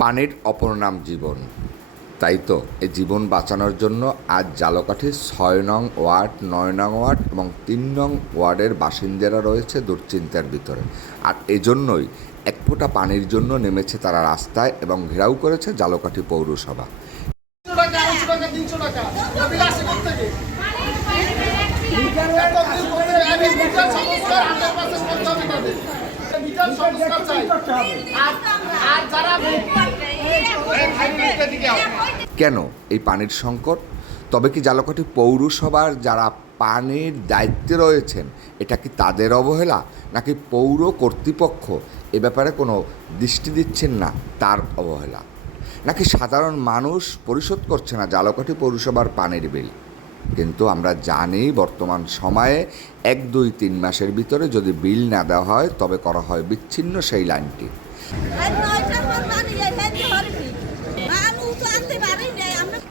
পানির অপর নাম জীবন, তাই তো এই জীবন বাঁচানোর জন্য আজ ঝালকাঠির ৬ নং ওয়ার্ড, ৯ নং ওয়ার্ড এবং ৩ নং ওয়ার্ডের বাসিন্দারা রয়েছে দুশ্চিন্তার ভিতরে। আর এজন্যই এক ফোঁটা পানির জন্য নেমেছে তারা রাস্তায় এবং ঘেরাও করেছে ঝালকাঠি পৌরসভা। কেন এই পানির সংকট? তবে কি ঝালকাঠি পৌরসভার যারা পানির দায়িত্বে রয়েছেন এটা কি তাদের অবহেলা, নাকি পৌর কর্তৃপক্ষ এ ব্যাপারে কোনো দৃষ্টি দিচ্ছেন না তার অবহেলা, নাকি সাধারণ মানুষ পরিশোধ করছে না ঝালকাঠি পৌরসভার পানির বিল? কিন্তু আমরা জানি বর্তমান সময়ে ১-২-৩ মাসের ভিতরে যদি বিল না দেওয়া হয় তবে করা হয় বিচ্ছিন্ন সেই লাইনটি।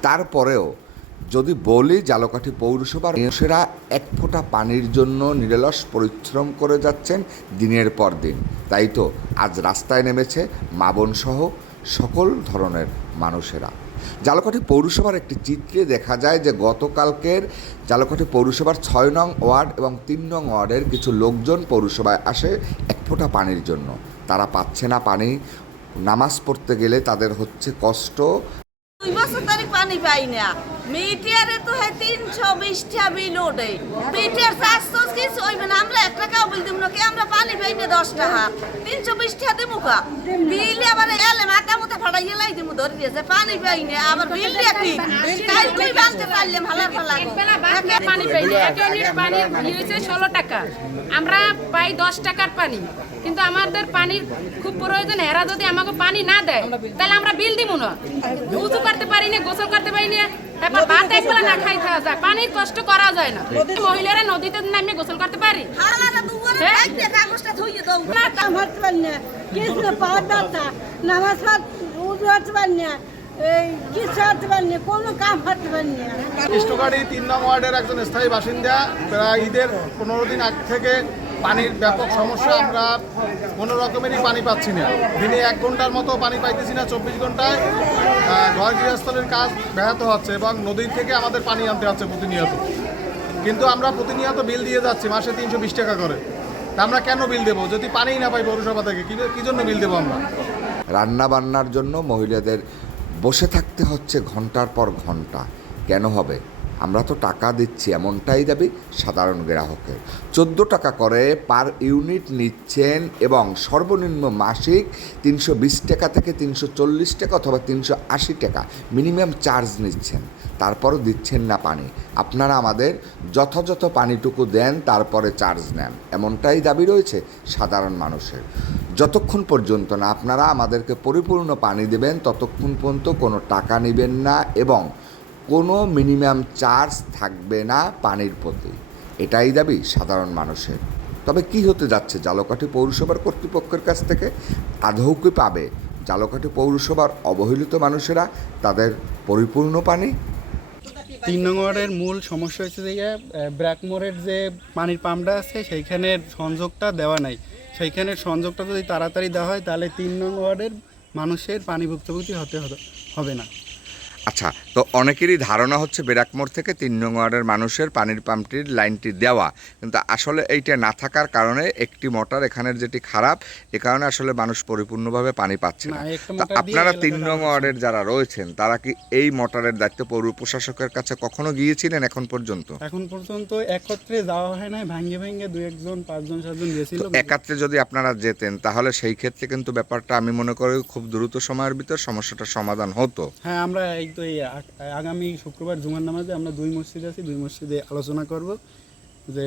তারপরেও যদি বলি ঝালকাঠি পৌরসভার মানুষেরা এক ফোঁটা পানির জন্য নিরলস পরিশ্রম করে যাচ্ছেন দিনের পর দিন, তাই তো আজ রাস্তায় নেমেছে মা বোন সহ সকল ধরনের মানুষেরা। ঝালকাঠি পৌরসভার একটি চিত্রে দেখা যায় যে গতকালকের ঝালকাঠি পৌরসভার ৬ নং ওয়ার্ড এবং ৩ নং ওয়ার্ডের কিছু লোকজন পৌরসভায় আসে এক ফোঁটা পানির জন্য। তারা পাচ্ছে না পানি, নামাজ পড়তে গেলে তাদের হচ্ছে কষ্ট। 2 বছর ধরে পানি পাই না। মিটারে তো 320 টাকা বিল ওঠে। মিটার 400 কিছু হইবে না, আমরা 1 টাকাও বিল দিব না, কি আমরা পানি পাই না 10 টাকা। 320 টাকা দেবো কা? বিল আবার এলে মাথা মুথা ফাটাইয়া লাই দিমু ধরে দিয়েছে, পানি পাই না আবার বিল দিয়া কি? তাই তুই বানতে পারলে ভালো ভালো। একবেলা পানি পাই না, 1 ইউনিট পানি হইছে 16 টাকা। আমরা পাই 10 টাকার পানি। কিন্তু আমাদের পানির খুব প্রয়োজন, এরা যদি আমাকে পানি না দেয় তাহলে আমরা বিল দিব না। উজু করতে পারি না, গোসল করতে পারি না, তারপর ভাত একবেলা না খাই খাওয়া যায়, পানির কষ্ট করা যায় না। মহিলারা নদীতে নামে গোসল করতে পারি? কৃষ্ণকাঠি ৩ নং ওয়ার্ডের একজন স্থায়ী বাসিন্দা। প্রায় ঈদের 15 দিন আগ থেকে পানির ব্যাপক সমস্যা। আমরা কোনো রকমেরই পানি পাচ্ছি না, দিনে 1 ঘন্টার মতো পানি পাইতেছি না। 24 ঘন্টায় ঘর গৃহস্থলের কাজ ব্যাহত হচ্ছে এবং নদীর থেকে আমাদের পানি আনতে হচ্ছে প্রতিনিয়ত। কিন্তু আমরা প্রতিনিয়ত বিল দিয়ে যাচ্ছি মাসে 320 টাকা করে। তা আমরা কেন বিল দেবো যদি পানিই না পাই পৌরসভা থেকে? কী জন্য বিল দেবো আমরা? রান্না বান্নার জন্য মহিলাদের বসে থাকতে হচ্ছে ঘন্টার পর ঘন্টা। কেন হবে? আমরা তো টাকা দিচ্ছি, এমনটাই দাবি সাধারণ গ্রাহকের। 14 টাকা করে পার ইউনিট নিচ্ছেন এবং সর্বনিম্ন মাসিক 320 টাকা থেকে 340 টাকা অথবা 380 টাকা মিনিমাম চার্জ নিচ্ছেন, তারপরও দিচ্ছেন না পানি। আপনারা আমাদের যথাযথ পানিটুকু দেন, তারপরে চার্জ নেন, এমনটাই দাবি রয়েছে সাধারণ মানুষের। যতক্ষণ পর্যন্ত না আপনারা আমাদেরকে পরিপূর্ণ পানি দেবেন ততক্ষণ পর্যন্ত কোনো টাকা নেবেন না এবং কোনো মিনিমাম চার্জ থাকবে না পানির প্রতি, এটাই দাবি সাধারণ মানুষের। তবে কি হতে যাচ্ছে ঝালকাঠি পৌরসভার কর্তৃপক্ষের কাছ থেকে? আদৌ কি পাবে ঝালকাঠি পৌরসভার অবহেলিত মানুষেরা তাদের পরিপূর্ণ পানি? ৩ নং ওয়ার্ডের মূল সমস্যা হচ্ছে যে ব্র্যাকমোরের যে পানির পাম্পটা আছে সেইখানের সংযোগটা দেওয়া নাই। সেইখানের সংযোগটা যদি তাড়াতাড়ি দেওয়া হয় তাহলে ৩ নং ওয়ার্ডের মানুষের পানি ভুক্তভোগী হবে না। আচ্ছা, তো অনেকেরই ধারণা হচ্ছে ব্যারাকমোড় থেকে ৩ নং ওয়ার্ডের মানুষের পানির পাম্পটির লাইনটি দেওয়া, কিন্তু আসলে এইটা না থাকার কারণে একটি মোটর এখানের যেটি খারাপ, এ কারণে আসলে মানুষ পরিপূর্ণভাবে পানি পাচ্ছে না। তো আপনারা ৩ নং ওয়ার্ডের যারা রয়েছেন তারা কি এই মোটরের দায়িত্ব পৌর প্রশাসকের কাছে কখনো গিয়েছিলেন এখন পর্যন্ত? এখন পর্যন্ত একত্রে যাওয়া হয় না, ভাঙ্গে 2-1 5 7 গিয়েছিল। একাত্রে যদি আপনারা যেতেন তাহলে সেই ক্ষেত্রে কিন্তু ব্যাপারটা আমি মনে করি খুব দ্রুত সময়ের ভিতর সমস্যাটার সমাধান হতো। হ্যাঁ, আমরা তো আগামী শুক্রবার জুমার নামাজে আমরা 2 মসজিদ আছি, 2 মসজিদে আলোচনা করব যে